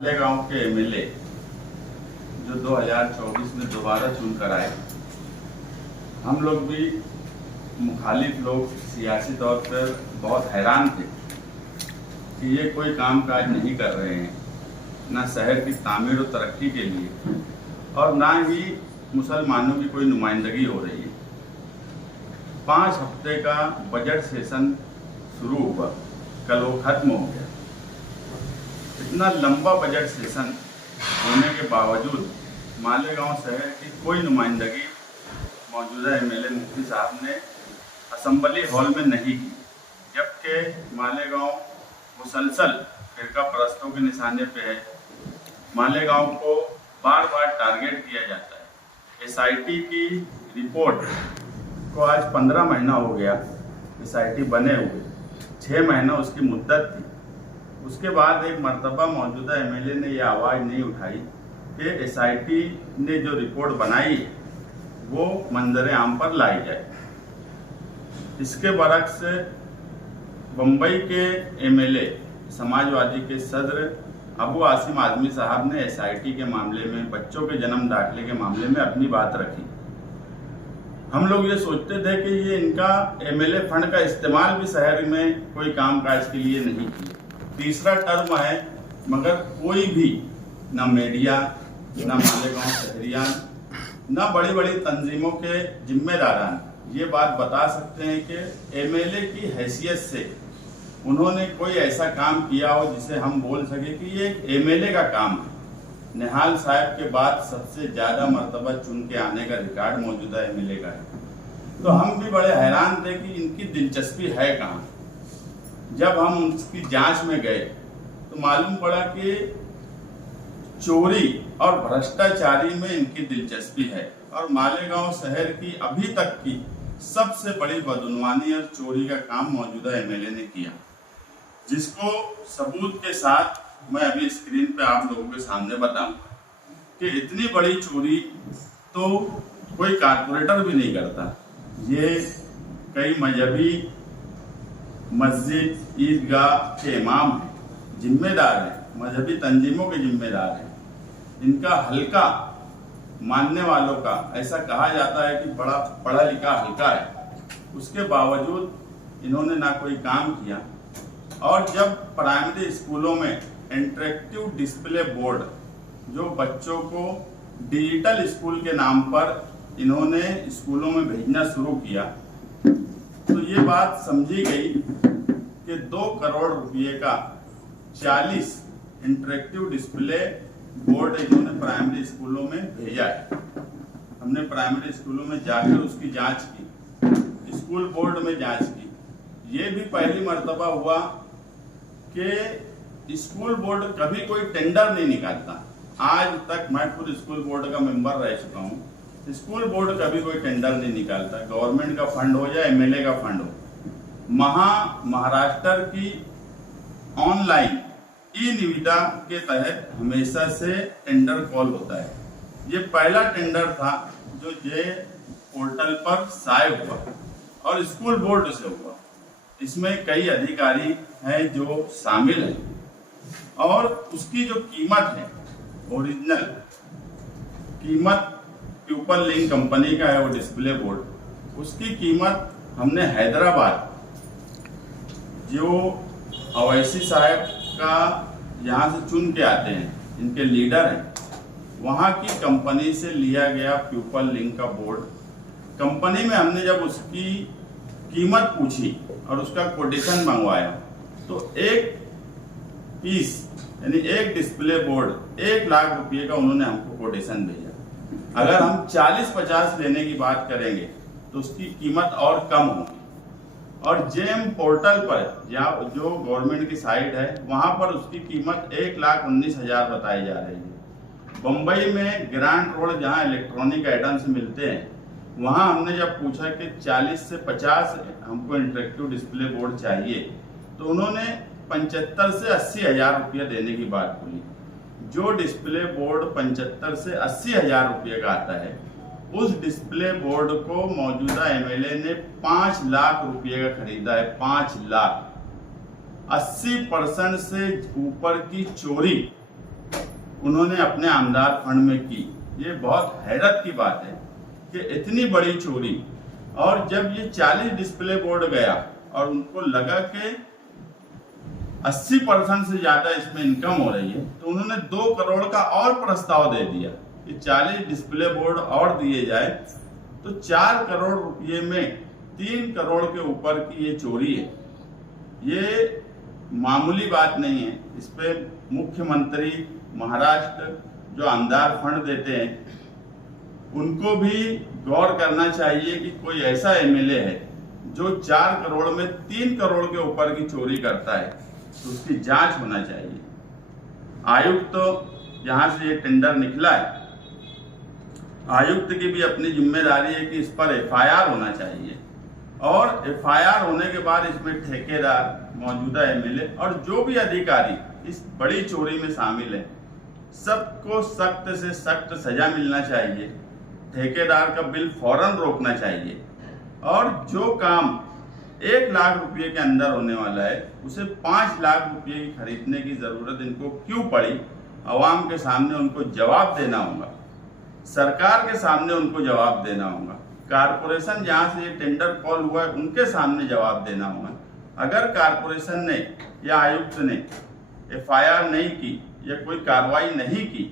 गांव के एमएलए जो 2024 में दोबारा चुनकर आए, हम लोग भी मुखालिफ लोग सियासी तौर पर बहुत हैरान थे कि ये कोई काम काज नहीं कर रहे हैं, ना शहर की तामीर और तरक्की के लिए और ना ही मुसलमानों की कोई नुमाइंदगी हो रही है। 5 हफ्ते का बजट सेशन शुरू हुआ, कल वो खत्म हो गया। इतना लंबा बजट सेशन होने के बावजूद मालेगांव शहर की कोई नुमाइंदगी मौजूदा एमएलए मुफ्ती साहब ने असेंबली हॉल में नहीं की, जबकि मालेगांव मुसलसल फिरका परस्तों के निशाने पे है। मालेगांव को बार बार टारगेट किया जाता है। एसआईटी की रिपोर्ट को आज 15 महीना हो गया, एसआईटी बने हुए 6 महीना उसकी मुद्दत थी। उसके बाद एक मर्तबा मौजूदा एमएलए ने यह आवाज़ नहीं उठाई कि एसआईटी ने जो रिपोर्ट बनाई है वो मंजर आम पर लाई जाए। इसके बरक्स बम्बई के एमएलए समाजवादी के सदर अबू आसिम आजमी साहब ने एसआईटी के मामले में, बच्चों के जन्म दाखिले के मामले में अपनी बात रखी। हम लोग ये सोचते थे कि ये इनका एमएलए फंड का इस्तेमाल भी शहर में कोई काम काज के लिए नहीं किया। तीसरा टर्म है, मगर कोई भी न मीडिया, न मालेगांव शहरियान, न बड़ी बड़ी तंजीमों के जिम्मेदारान ये बात बता सकते हैं कि एमएलए की हैसियत से उन्होंने कोई ऐसा काम किया हो जिसे हम बोल सके कि ये एक एमएलए का काम है। निहाल साहब के बाद सबसे ज़्यादा मर्तबा चुन के आने का रिकॉर्ड मौजूदा एमएलए का है। तो हम भी बड़े हैरान थे कि इनकी दिलचस्पी है कहाँ। जब हम उसकी जांच में गए तो मालूम पड़ा कि चोरी और भ्रष्टाचारी में इनकी दिलचस्पी है और मालेगांव शहर की अभी तक की सबसे बड़ी बदउनवानी और चोरी का काम मौजूदा एमएलए ने किया, जिसको सबूत के साथ मैं अभी स्क्रीन पे आप लोगों के सामने बताऊंगा कि इतनी बड़ी चोरी तो कोई कारपोरेटर भी नहीं करता। ये कई मजहबी मस्जिद ईदगाह के इमाम हैं, जिम्मेदार हैं, मजहबी तंजीमों के जिम्मेदार हैं। इनका हल्का मानने वालों का ऐसा कहा जाता है कि बड़ा पढ़ा लिखा हल्का है। उसके बावजूद इन्होंने ना कोई काम किया। और जब प्राइमरी स्कूलों में इंटरेक्टिव डिस्प्ले बोर्ड जो बच्चों को डिजिटल स्कूल के नाम पर इन्होंने स्कूलों में भेजना शुरू किया, तो ये बात समझी गई कि 2 करोड़ रुपए का 40 इंटरेक्टिव डिस्प्ले बोर्ड इन्होंने प्राइमरी स्कूलों में भेजा है। हमने प्राइमरी स्कूलों में जाकर उसकी जांच की, स्कूल बोर्ड में जांच की। ये भी पहली मर्तबा हुआ कि स्कूल बोर्ड कभी कोई टेंडर नहीं निकालता। आज तक मैं खुद स्कूल बोर्ड का मेंबर रह चुका हूँ। स्कूल बोर्ड कभी कोई टेंडर नहीं निकालता, गवर्नमेंट का फंड हो या एमएलए का फंड हो। महाराष्ट्र की ऑनलाइन ई निविदा के तहत हमेशा से टेंडर कॉल होता है। ये पहला टेंडर था जो ये पोर्टल पर शाये हुआ और स्कूल बोर्ड से हुआ। इसमें कई अधिकारी हैं जो शामिल हैं और उसकी जो कीमत है, ओरिजिनल कीमत प्यूपल लिंक कंपनी का है वो डिस्प्ले बोर्ड। उसकी कीमत हमने हैदराबाद जो अवैसी साहब का यहाँ से चुन के आते हैं, इनके लीडर हैं, वहाँ की कंपनी से लिया गया प्यूपल लिंक का बोर्ड। कंपनी में हमने जब उसकी कीमत पूछी और उसका कोटेशन मंगवाया तो एक पीस यानी एक डिस्प्ले बोर्ड 1 लाख रुपये का उन्होंने हमको कोटेशन भेजा। अगर हम 40-50 लेने की बात करेंगे तो उसकी कीमत और कम होगी। और जेम पोर्टल पर जो गवर्नमेंट की साइट है वहां पर उसकी कीमत 1,19,000 बताई जा रही है। बम्बई में ग्रैंड रोड जहां इलेक्ट्रॉनिक आइटम्स मिलते हैं, वहां हमने जब पूछा कि 40 से 50 हमको इंटरेक्टिव डिस्प्ले बोर्ड चाहिए तो उन्होंने 75 से 80,000 रुपये देने की बात बोली। जो डिस्प्ले बोर्ड 75 से 80,000 रुपये का आता है, उस डिस्प्ले बोर्ड को मौजूदा एमएलए ने 5 लाख रुपये का खरीदा है। 5 लाख। 80% से ऊपर की चोरी उन्होंने अपने आमदार फंड में की। ये बहुत हैरत की बात है कि इतनी बड़ी चोरी। और जब ये 40 डिस्प्ले बोर्ड गया और उनको लगा कि 80% से ज्यादा इसमें इनकम हो रही है, तो उन्होंने 2 करोड़ का और प्रस्ताव दे दिया कि 40 डिस्प्ले बोर्ड और दिए जाए, तो 4 करोड़ रुपये में 3 करोड़ के ऊपर की ये चोरी है। ये मामूली बात नहीं है। इस पे मुख्यमंत्री महाराष्ट्र जो आमदार फंड देते हैं, उनको भी गौर करना चाहिए कि कोई ऐसा एमएलए है जो 4 करोड़ में 3 करोड़ के ऊपर की चोरी करता है, तो उसकी जांच होना चाहिए। आयुक्त तो जहां से ये टेंडर निकला है, आयुक्त की भी अपनी जिम्मेदारी है कि इस पर एफआईआर होना चाहिए, और एफआईआर होने के बाद इसमें ठेकेदार, मौजूदा एमएलए और जो भी अधिकारी इस बड़ी चोरी में शामिल है, सबको सख्त से सख्त सजा मिलना चाहिए। ठेकेदार का बिल फौरन रोकना चाहिए, और जो काम 1 लाख रुपए के अंदर होने वाला है उसे 5 लाख रुपए की खरीदने की जरूरत इनको क्यों पड़ी? आवाम के सामने उनको जवाब देना होगा, सरकार के सामने उनको जवाब देना होगा, कारपोरेशन जहां से ये टेंडर कॉल हुआ है उनके सामने जवाब देना होगा। अगर कारपोरेशन ने या आयुक्त ने एफआईआर नहीं की या कोई कार्रवाई नहीं की,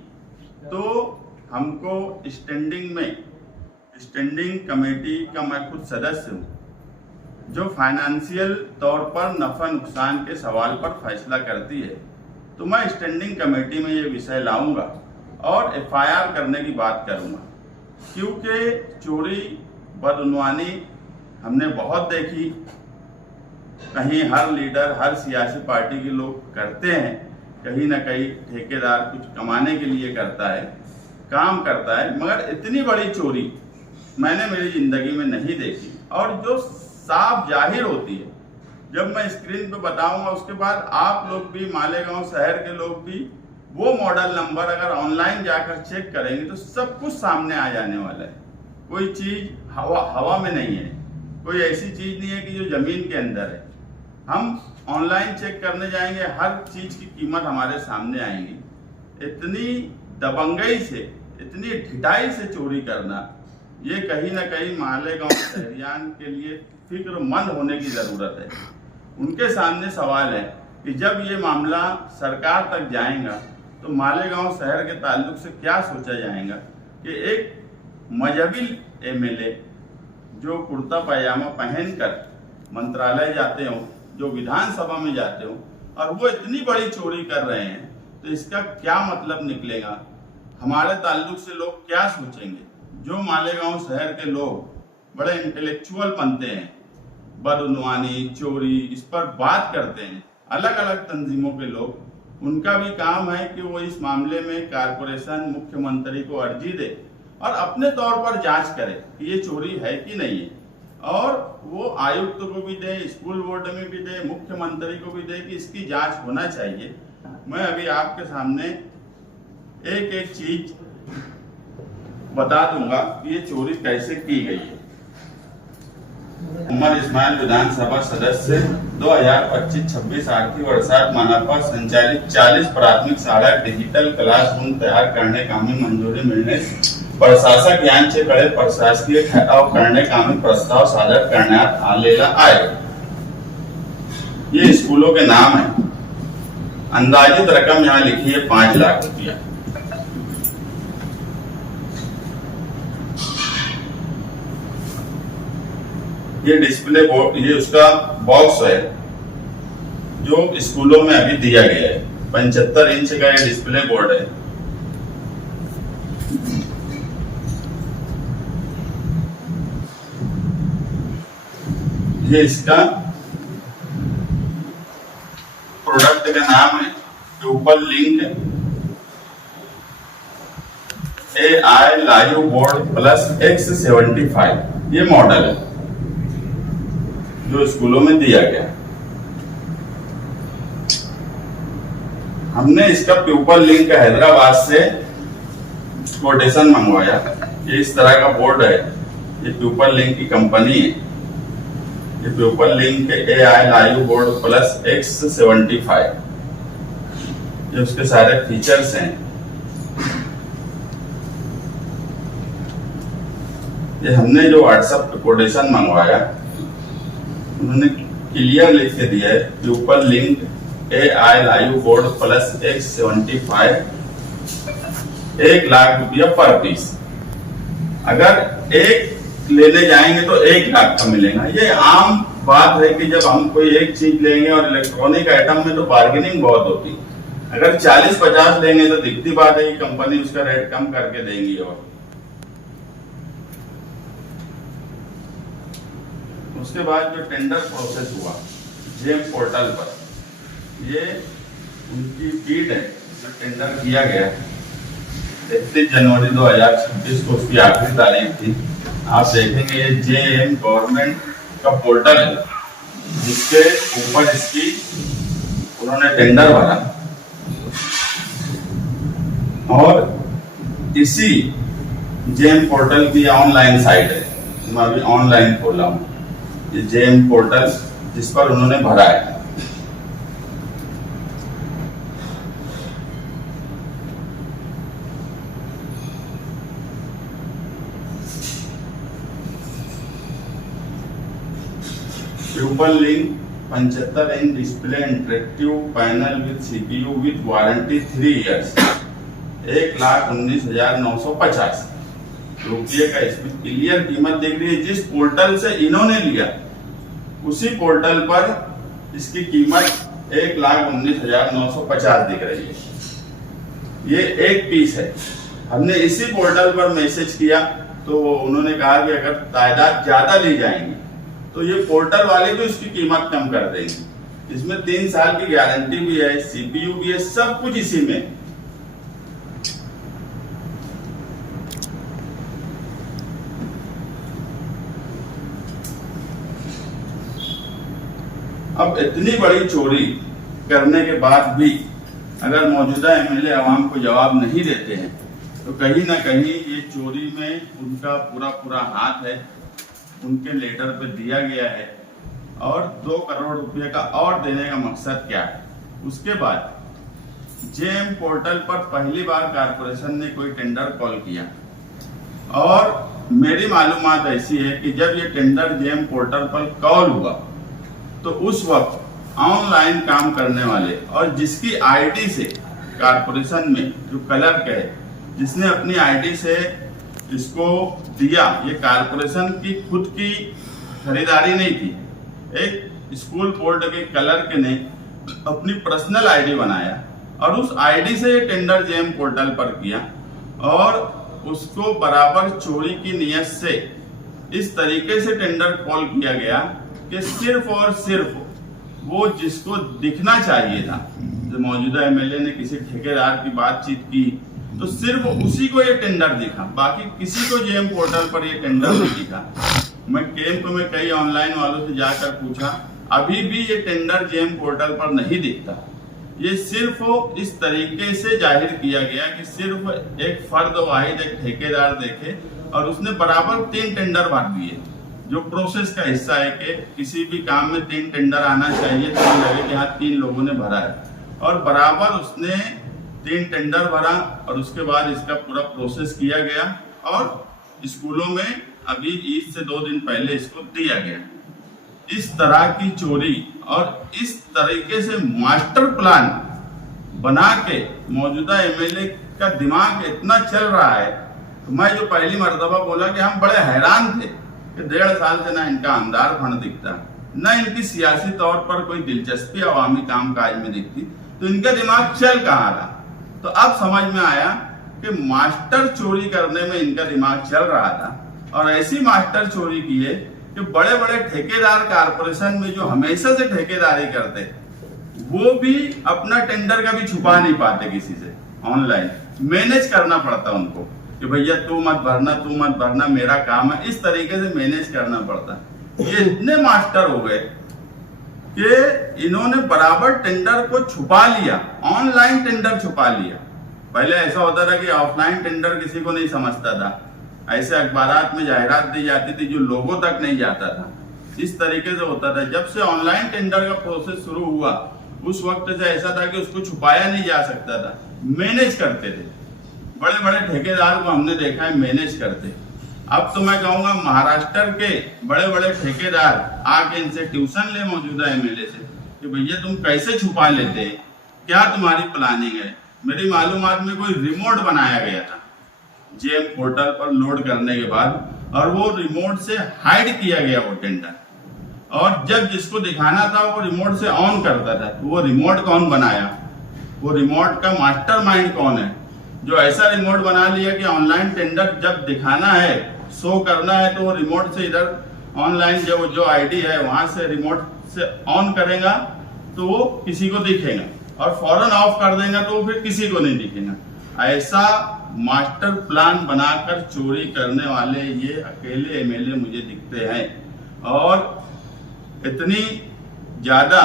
तो हमको स्टैंडिंग कमेटी का मैं खुद सदस्य हूँ, जो फाइनेंशियल तौर पर नफा नुकसान के सवाल पर फैसला करती है, तो मैं स्टैंडिंग कमेटी में ये विषय लाऊंगा और एफआईआर करने की बात करूंगा। क्योंकि चोरी बदउनवानी हमने बहुत देखी, कहीं हर लीडर, हर सियासी पार्टी के लोग करते हैं, कहीं ना कहीं ठेकेदार कुछ कमाने के लिए करता है, काम करता है, मगर इतनी बड़ी चोरी मैंने मेरी जिंदगी में नहीं देखी, और जो साफ जाहिर होती है। जब मैं स्क्रीन पे बताऊंगा उसके बाद आप लोग भी, मालेगांव शहर के लोग भी, वो मॉडल नंबर अगर ऑनलाइन जाकर चेक करेंगे तो सब कुछ सामने आ जाने वाला है। कोई चीज हवा में नहीं है, कोई ऐसी चीज नहीं है कि जो जमीन के अंदर है। हम ऑनलाइन चेक करने जाएंगे, हर चीज की कीमत हमारे सामने आएंगी। इतनी दबंगई से, इतनी ढिठाई से चोरी करना, ये कहीं ना कहीं मालेगांव शहरियान के लिए फिक्रमंद होने की जरूरत है। उनके सामने सवाल है कि जब ये मामला सरकार तक जाएगा तो मालेगांव शहर के ताल्लुक से क्या सोचा जाएगा कि एक मजहबी एमएलए जो कुर्ता पैजामा पहनकर मंत्रालय जाते हो, जो विधानसभा में जाते हो, और वो इतनी बड़ी चोरी कर रहे हैं, तो इसका क्या मतलब निकलेगा? हमारे ताल्लुक से लोग क्या सोचेंगे? जो मालेगांव शहर के लोग बड़े इंटेलेक्चुअल बनते हैं, बदउनवानी, चोरी, इस पर बात करते हैं, अलग अलग तंजीमों के लोग, उनका भी काम है कि वो इस मामले में कारपोरेशन, मुख्यमंत्री को अर्जी दे और अपने तौर पर जांच करे कि ये चोरी है कि नहीं है, और वो आयुक्त को भी दे, स्कूल बोर्ड में भी दे, मुख्यमंत्री को भी दे कि इसकी जांच होना चाहिए। मैं अभी आपके सामने एक एक चीज बता दूंगा कि ये चोरी कैसे की गई है। उमर इस्माइल विधानसभा सदस्य 2025-26 आर्थिक वर्षात मानापा संचालित 40 प्राथमिक शाळा डिजिटल क्लासरूम तयार करणे कामी मंजुरी मिळणे, प्रशासक यांचे कडे प्रशासकीय ठराव करणे कामी प्रस्ताव सादर करण्यात आलेला आहे। ये स्कूलों के नाम है। अंदाजित रकम यहाँ लिखी है 5 लाख रुपया। ये डिस्प्ले बोर्ड, ये उसका बॉक्स है जो स्कूलों में अभी दिया गया है। 75 इंच का ये डिस्प्ले बोर्ड है। ये इसका प्रोडक्ट का नाम है tuple link AI live board plus X75। ये मॉडल है जो स्कूलों में दिया गया। हमने इसका प्यूपल लिंक हैदराबाद से कोटेशन मंगवाया। ये इस तरह का बोर्ड है। ये प्यूपल लिंक की कंपनी है। ये people link AI live board plus X75, ये उसके सारे फीचर्स हैं। ये हमने जो व्हाट्सएप पे कोटेशन मंगवाया, उन्होंने क्लियर लिख के दिया है people link AI live board plus X75 1 lakh रुपया पर पीस। अगर एक लेने जाएंगे तो 1 लाख का मिलेगा। ये आम बात है कि जब हम कोई एक चीज लेंगे, और इलेक्ट्रॉनिक आइटम में तो बार्गेनिंग बहुत होती है। अगर 40-50 लेंगे तो दिखती बात है कि कंपनी उसका रेट कम करके देंगी। और उसके बाद जो टेंडर प्रोसेस हुआ जेम पोर्टल पर, ये उनकी फीड है जो टेंडर किया गया 31 जनवरी 2026 को उसकी आखिरी तारीख थी। आप देखेंगे ये जेएम गवर्नमेंट का पोर्टल है जिसके ऊपर इसकी उन्होंने टेंडर भरा, और इसी जेम पोर्टल की ऑनलाइन साइट है। मैं अभी ऑनलाइन खोला हूँ ये जेम पोर्टल जिस पर उन्होंने भरा है। People link 75 inch display interactive panel with CPU with warranty 3 years 1,19,950 रुपये का इसमें क्लियर कीमत दिख रही है। जिस पोर्टल से इन्होंने लिया उसी पोर्टल पर इसकी कीमत 1,19,950 दिख रही है। ये एक पीस है। हमने इसी पोर्टल पर मैसेज किया तो उन्होंने कहा कि अगर तादाद ज्यादा ली जाएंगी तो ये पोर्टल वाले भी उसकी कीमत कम कर देंगे। इसमें 3 साल की गारंटी भी है, CPU भी है, सब कुछ इसी में। अब इतनी बड़ी चोरी करने के बाद भी अगर मौजूदा MLA आवाम को जवाब नहीं देते हैं तो कहीं ना कहीं ये चोरी में उनका पूरा हाथ है। उनके लेटर पे दिया गया है, और 2 करोड़ रुपए का और देने का मकसद क्या है। उसके बाद जेएम पोर्टल पर पहली बार कारपोरेशन ने कोई टेंडर कॉल किया, और मेरी मालूमात ऐसी है कि जब ये टेंडर जेएम पोर्टल पर कॉल हुआ तो उस वक्त ऑनलाइन काम करने वाले और जिसकी आईडी से कारपोरेशन में जो क्लर्क है जिसने अपनी आईडी से इसको दिया, ये कारपोरेशन की खुद की खरीदारी नहीं थी। एक स्कूल बोर्ड के क्लर्क ने अपनी पर्सनल आईडी बनाया और उस आईडी से ये टेंडर जेएम पोर्टल पर किया, और उसको बराबर चोरी की नियत से इस तरीके से टेंडर कॉल किया गया कि सिर्फ और सिर्फ वो जिसको दिखना चाहिए था, जो मौजूदा MLA ने किसी ठेकेदार की बातचीत की तो सिर्फ उसी को ये टेंडर दिखा, बाकी किसी को जेएम पोर्टल पर ये टेंडर नहीं दिखा। मैं कैंप में कई ऑनलाइन वालों से जाकर पूछा, अभी भी ये टेंडर जेएम पोर्टल पर नहीं दिखता। ये सिर्फ इस तरीके से जाहिर किया गया कि सिर्फ एक फर्द वाहिद एक ठेकेदार देखे, और उसने बराबर 3 टेंडर भर दिए, जो प्रोसेस का हिस्सा है कि किसी भी काम में 3 टेंडर आना चाहिए तो लगे कि हाँ 3 लोगों ने भरा है, और बराबर उसने 3 टेंडर भरा, और उसके बाद इसका पूरा प्रोसेस किया गया और स्कूलों में अभी ईद से 2 दिन पहले इसको दिया गया। इस तरह की चोरी और इस तरीके से मास्टर प्लान बना के मौजूदा MLA का दिमाग इतना चल रहा है, तो मैं जो पहली मर्तबा बोला कि हम बड़े हैरान थे कि 1.5 साल से ना इनका आमदार फंड दिखता, ना इनकी सियासी तौर पर कोई दिलचस्पी अवामी काम काज में दिखती, तो इनका दिमाग चल कहाँ रहा। तो अब समझ में आया कि मास्टर चोरी करने में इनका दिमाग चल रहा था, और ऐसी मास्टर चोरी की है कि बड़े बड़े ठेकेदार कारपोरेशन में जो हमेशा से ठेकेदारी करते वो भी अपना टेंडर का भी छुपा नहीं पाते, किसी से ऑनलाइन मैनेज करना पड़ता उनको कि भैया तू मत भरना मेरा काम है, इस तरीके से मैनेज करना पड़ता। ये इतने मास्टर हो गए कि इन्होंने बराबर टेंडर को छुपा लिया, ऑनलाइन टेंडर छुपा लिया। पहले ऐसा होता था कि ऑफलाइन टेंडर किसी को नहीं समझता था, ऐसे अखबारात में जाहिरात दी जाती थी जो लोगों तक नहीं जाता था, इस तरीके से होता था। जब से ऑनलाइन टेंडर का प्रोसेस शुरू हुआ उस वक्त से ऐसा था कि उसको छुपाया नहीं जा सकता था, मैनेज करते थे। बड़े बड़े ठेकेदार को हमने देखा है मैनेज करते, अब तो मैं कहूँगा महाराष्ट्र के बड़े बड़े ठेकेदार आके इनसे ट्यूशन ले मौजूदा एमएलए से कि भैया तुम कैसे छुपा लेते हैं, क्या तुम्हारी प्लानिंग है। मेरी मालूमात में कोई रिमोट बनाया गया था जेम पोर्टल पर लोड करने के बाद, और वो रिमोट से हाइड किया गया वो टेंडर, और जब जिसको दिखाना था वो रिमोट से ऑन करता था। तो वो रिमोट कौन बनाया, वो रिमोट का मास्टरमाइंड कौन है जो ऐसा रिमोट बना लिया कि ऑनलाइन टेंडर जब दिखाना है, शो करना है, तो वो रिमोट से इधर ऑनलाइन जो आईडी है वहां से रिमोट से ऑन करेगा तो वो किसी को दिखेगा, और फौरन ऑफ कर देगा तो वो फिर किसी को नहीं दिखेगा। ऐसा मास्टर प्लान बनाकर चोरी करने वाले ये अकेले एमएलए मुझे दिखते हैं। और इतनी ज्यादा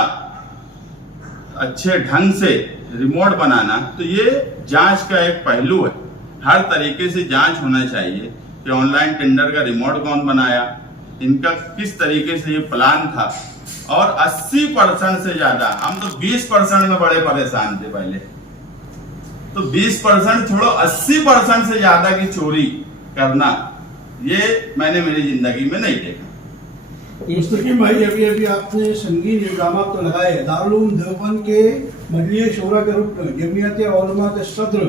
अच्छे ढंग से रिमोट बनाना, तो ये जांच का एक पहलू है। हर तरीके से जांच होना चाहिए कि ऑनलाइन टेंडर का रिमोट कौन बनाया, इनका किस तरीके से ये प्लान था। और 80% से ज्यादा, हम तो 20% में बड़े परेशान थे पहले, तो 20% छोड़ो 80% से ज्यादा की चोरी करना, ये मैंने मेरी जिंदगी में नहीं देखा। मुस्तकीम भाई, अभी अभी आपने संगीन इल्जाम तो लगाए दारुल उलूम देवबंद के मजलिस शूरा के रुकन, जमीयत उलमा के सदर,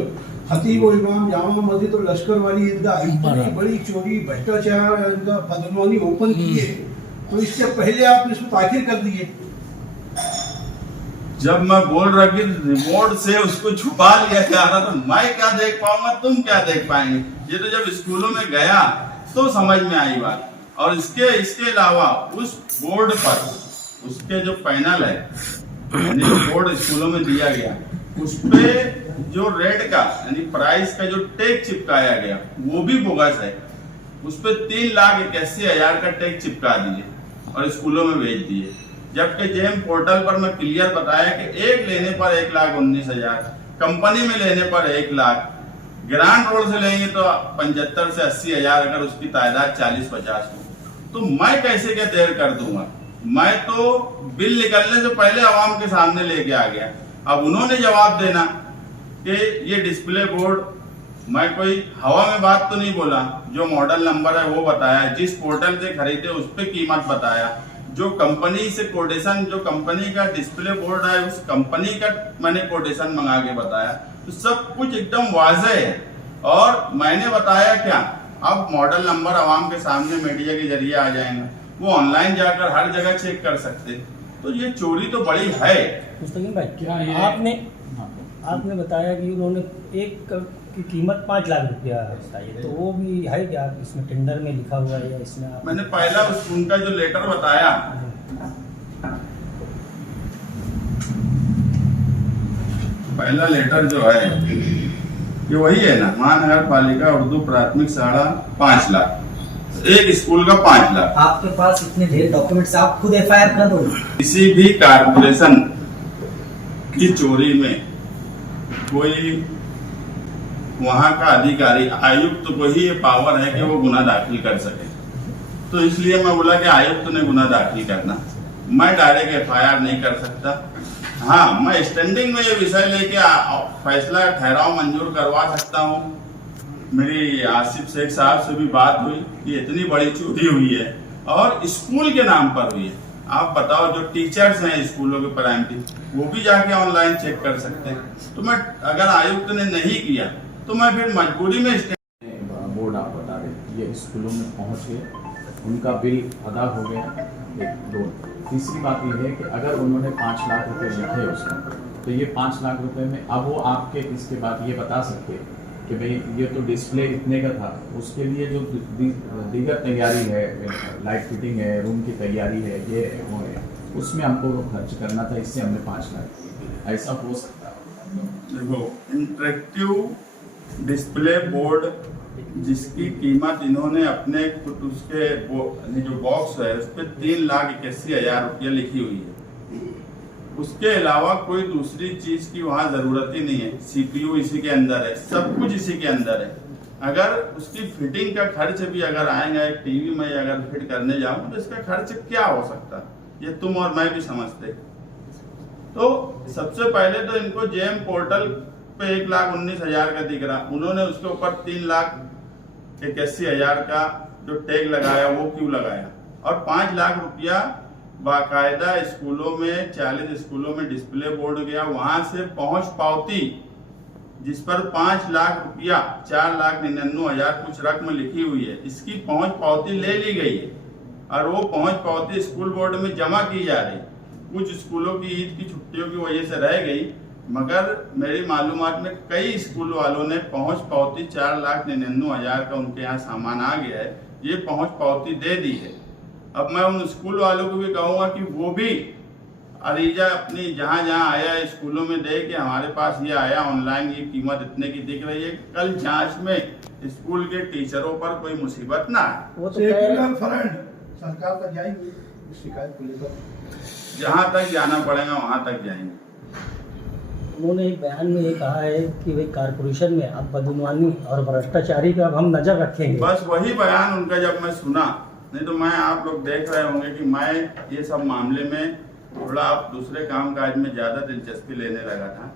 खतीब और इमाम जामा मस्जिद और लश्कर वाली ईदगाह, इतनी बड़ी चोरी, भ्रष्टाचार, इनका बदनवानी ओपन किए, तो इससे पहले आपने इसको ताखिर कर दिए। जब मैं बोल रहा कि रिमोट से उसको छुपा लिया जा रहा, तो मैं क्या देख पाऊंगा, तुम क्या देख पाएंगे। ये तो जब स्कूलों में गया तो समझ में आई बात। और इसके अलावा उस बोर्ड पर उसके जो पैनल है, यानी बोर्ड स्कूलों में दिया गया, उस पे जो रेट का यानी प्राइस का जो टैग चिपकाया गया वो भी बोगस है। उस पे 3,81,000 का टैग चिपका दिए और स्कूलों में भेज दिए। जबकि जेम पोर्टल पर मैं क्लियर बताया कि एक लेने पर 1,19,000, कंपनी में लेने पर 1 लाख, ग्रांड रोड से लेंगे तो 75 से 80,000, अगर उसकी तादाद 40-50 हो, तो मैं कैसे क्या देर कर दूंगा। मैं तो बिल निकलने से पहले आवाम के सामने लेके आ गया। अब उन्होंने जवाब देना कि ये डिस्प्ले बोर्ड, मैं कोई हवा में बात तो नहीं बोला, जो मॉडल नंबर है वो बताया, जिस पोर्टल से खरीदे उस पर कीमत बताया, जो कंपनी से कोटेशन, जो कंपनी का डिस्प्ले बोर्ड है उस कंपनी का मैंने कोटेशन मंगा के बताया, तो सब कुछ एकदम वाज़ेह है। और मैंने बताया क्या, अब मॉडल नंबर आवाम के सामने मीडिया के जरिए आ जाएंगे, वो ऑनलाइन जाकर हर जगह चेक कर सकते। तो ये चोरी तो बड़ी है। मुस्तकीम भाई, क्या आपने बताया कि उन्होंने एक की कीमत 5 लाख रुपया बताई, तो वो भी है क्या इसमें टेंडर में लिखा हुआ है या इसमें मैंने पहला उनका जो लेटर बताया, पहला लेटर जो है ये वही है ना, महानगर पालिका उर्दू प्राथमिक शाला 5 लाख, एक स्कूल का 5 लाख। आपके पास इतने ढेर डॉक्यूमेंट्स, आप खुद एफआईआर कर दो। किसी भी कारपोरेशन की चोरी में कोई वहां का अधिकारी, आयुक्त को ही ये पावर है कि वो गुना दाखिल कर सके। तो इसलिए मैं बोला कि आयुक्त ने गुना दाखिल करना, मैं डायरेक्ट एफआईआर नहीं कर सकता। हाँ, मैं स्टैंडिंग में ये विषय लेके फैसला ठहराव मंजूर करवा सकता हूँ। मेरी आसिफ शेख साहब से भी बात हुई कि इतनी बड़ी चोरी हुई है और स्कूल के नाम पर हुई है। आप बताओ, जो टीचर्स हैं स्कूलों के प्राइमरी, वो भी जाके ऑनलाइन चेक कर सकते हैं। तो मैं, अगर आयुक्त ने नहीं किया तो मैं फिर मजबूरी में बोर्ड आप बता रहे, ये स्कूलों में पहुंच गए, उनका बिल अदा हो गया, 1, 2। तीसरी बात ये है कि अगर उन्होंने 5 लाख रुपए लिखे उसमें, तो ये 5 लाख रुपए में अब वो आपके इसके बाद ये बता सकते कि भाई ये तो डिस्प्ले इतने का था, उसके लिए जो दीगर तैयारी है, लाइट फिटिंग है, रूम की तैयारी है, ये वो है, उसमें हमको खर्च करना था, इससे हमने 5 लाख, ऐसा हो सकता है। देखो, इंटरेक्टिव डिस्प्ले बोर्ड जिसकी कीमत इन्होंने अपने उसके जो बॉक्स है उस पर 3,81,000 रुपया लिखी हुई है। उसके अलावा कोई दूसरी चीज की वहां जरूरत ही नहीं है। सीपीयू इसी के अंदर है, सब कुछ इसी के अंदर है। अगर उसकी फिटिंग का खर्च भी अगर आएगा, एक टीवी में अगर फिट करने जाऊं तो इसका खर्च क्या हो सकता, ये तुम और मैं भी समझते। तो सबसे पहले तो इनको जेम पोर्टल पे 1,19,000 का दिख रहा, उन्होंने उसके ऊपर 3 लाख 81,000 का जो टैग लगाया वो क्यों लगाया, और 5 लाख रुपया बाकायदा स्कूलों में 40 स्कूलों में डिस्प्ले बोर्ड गया, वहां से पहुंच पावती जिस पर 5 लाख रुपया 4,99,000 कुछ रकम लिखी हुई है, इसकी पहुंच पावती ले ली गई है और वो पहुंच पावती स्कूल बोर्ड में जमा की जा रही। कुछ स्कूलों की ईद की छुट्टियों की वजह से रह गई, मगर मेरी मालूमात में कई स्कूल वालों ने पहुंच पावती 4,99,000 का उनके यहाँ सामान आ गया है, ये पहुंच पावती दे दी है। अब मैं उन स्कूल वालों को भी कहूँगा कि वो भी अरीजा अपनी जहाँ जहाँ आया स्कूलों में दे कि हमारे पास ये आया ऑनलाइन, ये कीमत इतने की दिख रही है, कल जांच में स्कूल के टीचरों पर कोई मुसीबत ना आए। वो तो सेक्युलर फ्रंट सरकार तक जाएंगे इस शिकायत को लेकर, जहाँ तक जाना पड़ेगा वहाँ तक जाएंगे। उन्होंने एक बयान में ये कहा है कि भाई कारपोरेशन में अब बदनवानी और भ्रष्टाचारी पे अब हम नजर रखेंगे। बस वही बयान उनका जब मैं सुना, नहीं तो मैं, आप लोग देख रहे होंगे कि मैं ये सब मामले में थोड़ा दूसरे कामकाज में ज्यादा दिलचस्पी लेने लगा था।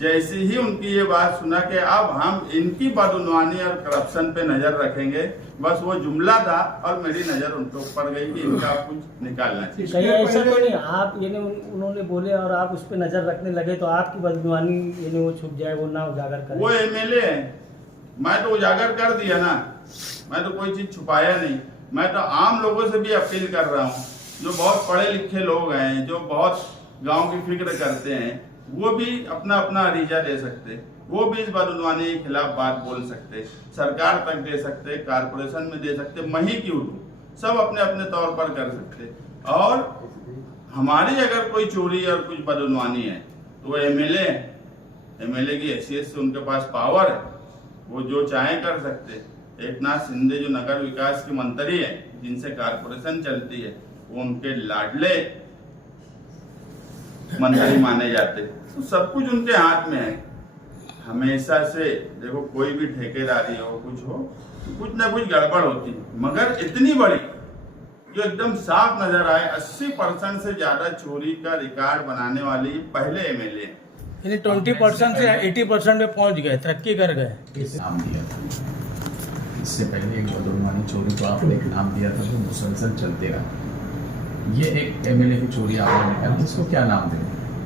जैसे ही उनकी ये बात सुना कि अब हम इनकी बदनवानी और करप्शन पे नजर रखेंगे, बस वो जुमला था और मेरी नजर उनको पड़ गई कि इनका कुछ निकालना चाहिए। कहीं ऐसा तो नहीं आप यानी उन्होंने बोले और आप उस पर नजर रखने लगे तो आपकी बदनवानी यानी वो छुप जाए, वो ना उजागर करे। वो एमएलए है, मैं तो उजागर कर दिया ना, मैं तो कोई चीज छुपाया नहीं। मैं तो आम लोगों से भी अपील कर रहा हूँ, जो बहुत पढ़े लिखे लोग हैं, जो बहुत गांव की फिक्र करते हैं, वो भी अपना अपना अरीजा दे सकते, वो भी इस बदनवानी के खिलाफ बात बोल सकते, सरकार तक दे सकते, कारपोरेशन में दे सकते, मैं ही क्यों दूं, सब अपने अपने तौर पर कर सकते। और हमारी अगर कोई चोरी और कुछ बदनवानी है तो एमएलए की हैसियत से उनके पास पावर है, वो जो चाहे कर सकते। एकनाथ शिंदे जो नगर विकास के मंत्री है, जिनसे कारपोरेशन चलती है, वो उनके लाडले मंत्री माने जाते, तो सब कुछ उनके हाथ में है। हमेशा से देखो, कोई भी ठेकेदारी हो, कुछ हो, तो कुछ ना कुछ गड़बड़ होती है, मगर इतनी बड़ी जो एकदम साफ नजर आए, 80% से ज्यादा चोरी का रिकॉर्ड बनाने वाली पहले एमएलए है। यानी 20% से 80% में पहुंच गए, तरक्की कर गए। नाम दिया था, इससे पहले एक बदनवानी चोरी को आपने एक नाम दिया था जो मुसलसल चलते रहा। ये एक एमएलए की चोरी आपने निकाली, इसको क्या नाम दें?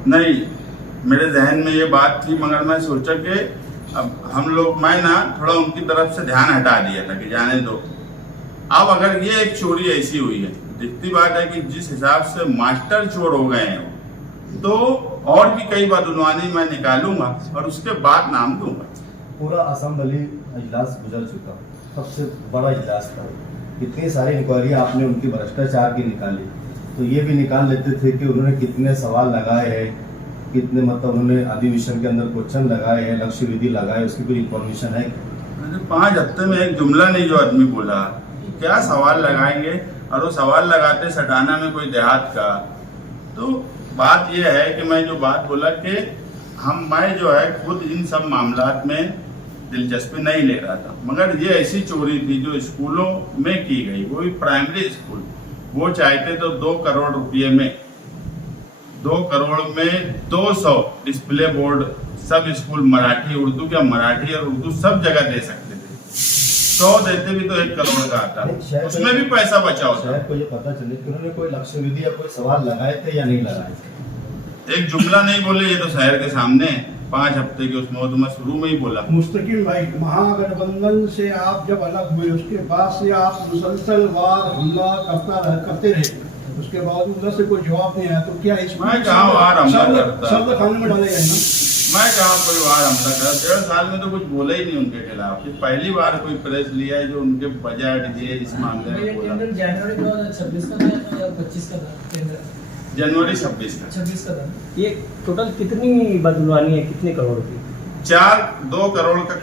नहीं, मेरे जहन में ये बात थी, मगर मैं सोचा कि अब हम लोग, मैं ना थोड़ा उनकी तरफ से ध्यान हटा दिया था कि जाने दो। अब अगर ये एक चोरी ऐसी हुई है, दिखती बात है कि जिस हिसाब से मास्टर चोर हो गए हैं, तो और भी कई बदनवानी मैं निकालूंगा और उसके बाद नाम दूंगा। पूरा असेंबली इजलास गुजर चुका, सबसे बड़ा इजलास था, कितनी सारी इंक्वायरी आपने उनकी भ्रष्टाचार की निकाली, तो ये भी निकाल लेते थे कि उन्होंने कितने सवाल लगाए हैं, कितने मतलब उन्होंने अधिवेशन के अंदर क्वेश्चन लगाए हैं, लक्ष्य विधि लगाए, उसकी कोई इंफॉर्मेशन है? 5 हफ्ते में एक जुमला नहीं जो आदमी बोला, क्या सवाल लगाएंगे, और वो सवाल लगाते सटाना में कोई देहात का। तो बात यह है कि मैं जो बात बोला कि मैं जो है खुद इन सब मामलात में दिलचस्पी नहीं ले रहा था, मगर ये ऐसी चोरी थी जो स्कूलों में की गई, वो भी प्राइमरी स्कूल। वो चाहते तो 2 करोड़ रुपये में 2 करोड़ में 200 डिस्प्ले बोर्ड सब स्कूल मराठी उर्दू, क्या मराठी और उर्दू सब जगह दे सकते थे। 100 देते भी तो 1 करोड़ का आता, उसमें भी पैसा बचा होता। शायद को ये पता चले कि उन्होंने कोई लक्ष्य विधि या कोई सवाल लगाए थे या नहीं लगाए थे। एक जुमला नहीं बोले, ये तो शहर के सामने 5 हफ्ते के उसमें, तो मैं शुरू में ही बोला। मुस्तकिम भाई, महागठबंधन से आप जब अलग हुए उसके बाद से आप मुसलसल वार हमला करते रहे, उसके बाद उधर से कोई जवाब नहीं आया, तो क्या इसमें मैं कहाँ वार हमला करता, शब्द खाने में डाले गए ना? मैं कहाँ कोई वार हमला करता, 1.5 साल में तो कुछ बोला ही नहीं उनके खिलाफ। ये पहली बार कोई प्रेस लिया है जो उनके बजट दिए इस मामले में बोला। जनवरी 2026 का था या 25 का था? जनवरी 26 का 26 का था। ये टोटल कितनी बदनवानी है, कितने करोड़ की? 2 करोड़ का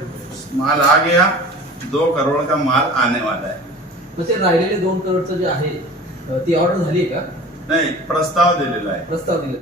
माल आ गया, 2 करोड़ का माल आने वाला है। म्हणजे राहिलेले 2 करोडचं जे आहे ती ऑर्डर झाली आहे का? नहीं, प्रस्ताव दिलेला आहे। प्रस्ताव दिले